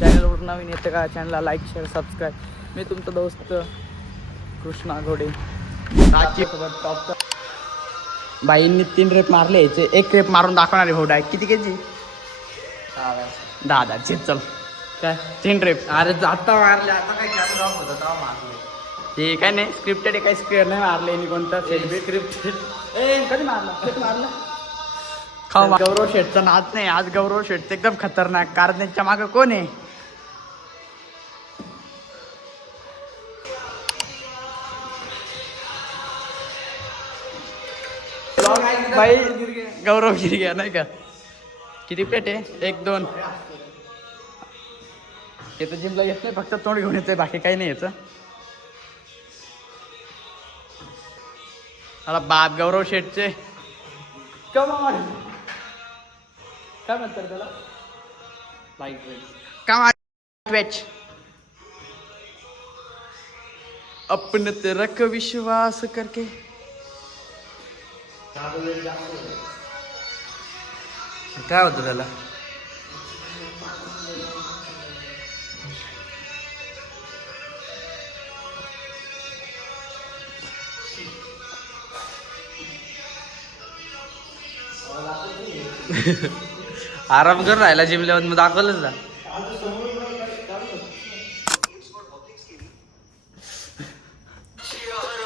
चॅनलवर नवीन येतं का चॅनलला लाईक शेअर सबस्क्राईब. मी तुमचा दोस्त कृष्णा घोडे. बाईंनी 3 रेप मारले याचे 1 रेप मारून दाखवणार आहे भाऊ. डायरेक्ट किती केजी? 10 चल काय 3 रेप. अरे आता मारले आता काय कॅमेरा होता तेव्हा मारले. हे काय नाही स्क्रिप्टेड आहे, काही स्क्रिप्ट नाही मारले मी कोणता स्क्रिप्टेड. कधी मारला खाऊ. गौरव शेठचा नाच नाही आज. गौरव शेठ एकदम खतरनाक, कारण त्यांच्या मागं कोण आहे? भाई गौरव गिरग्या नाही का. किती प्लेट आहे? 1 2. हे तर जिमला येत नाही, फक्त तोंड घेऊन येतोय, बाकी काही नाही येतं. अरे बाप गौरव शेठचे काय म्हणतात त्याला? Light weight. वेच अपने ते रख विश्वास करके. काय होतं त्याला? आराम करून राहिला जिम लेवल मग दाखवलंच ना.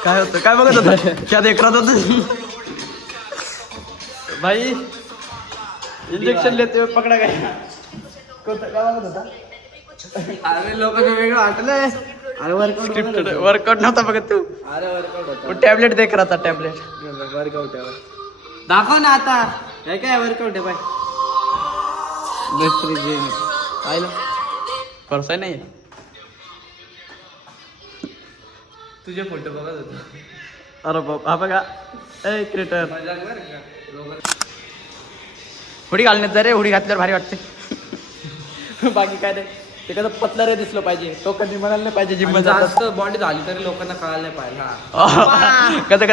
काय होतं? काय बघत होता? क्या देख रहा था? भाई इंजेक्शन लेते हुए पकडा गया. कोणता काय बघत होता? अरे लोक वेगळं वाटलंय. अरे वर्कआउट नव्हता बघत तू. अरे वर्कआउट होता. टॅबलेट देख रहा था. टॅबलेट वर्कआउट आहे. दाखव ना आता. काय काय वर्कआउट आहे बाय. मिस्त्री जिम पाहिलं परसाय नाही. तुझे फोटो बघत होतो. अरे बाप हा बघा. ए क्रिएटर मजाक बरं का. हुडी घालण्यात जा रे. हुडी घातल्यावर भारी वाटते. बाकी काय नाही. ते कसं पतला रे दिसलं पाहिजे. तो कधी म्हणायला नाही पाहिजे जिम मध्ये जास्त बॉडी झाली तरी लोकांना कळायला नाही पाहिजे. हा कसं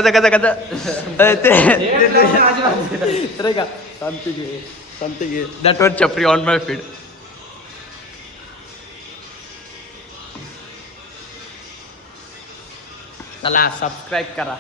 ते का शांती घे. दॅट वर चपरी ऑन माय फीड. चला सबस्क्राईब करा.